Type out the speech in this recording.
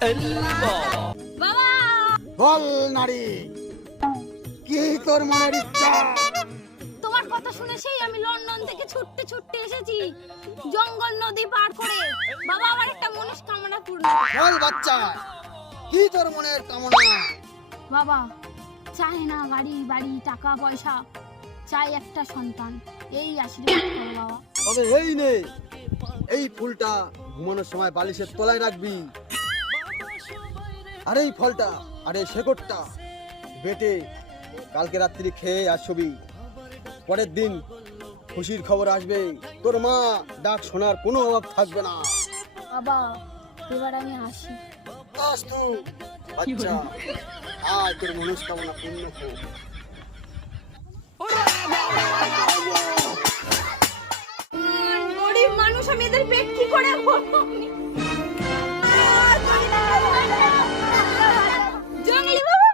বাবা বল নারী, কি তোর মনের ইচ্ছা? তোমার কথা শুনে সেই আমি লন্ডন থেকে ছুটতে ছুটতে এসেছি, জঙ্গল নদী পার করে। বাবা আমার একটা মনস্কামনা পূর্ণ। বল বাচ্চা, কি তোর মনের কামনা? বাবা চাই না গাড়ি বাড়ি টাকা পয়সা, চাই একটা সন্তান। এই আশীর্বাদ করো বাবা। তবে এই নে, এই ফুলটা ঘুমানোর সময় বালিশের তলায় রাখবি। আর এই ফলটা আর এই শেকড়টা বেটে কালকে রাত্রি খেয়ে আর শোবি। পরের দিন খুশির খবর আসবে, তোর মা ডাক শোনার কোনো অভাব থাকবে না। বাবা এবার আমি আসি। আস্তু বাচ্চা, আয় তোর মনস্কামনা পূর্ণ হোক। গরিব মানুষ, আমি এদের পেট কি করে ভরবো? জঙ্গলি বাবা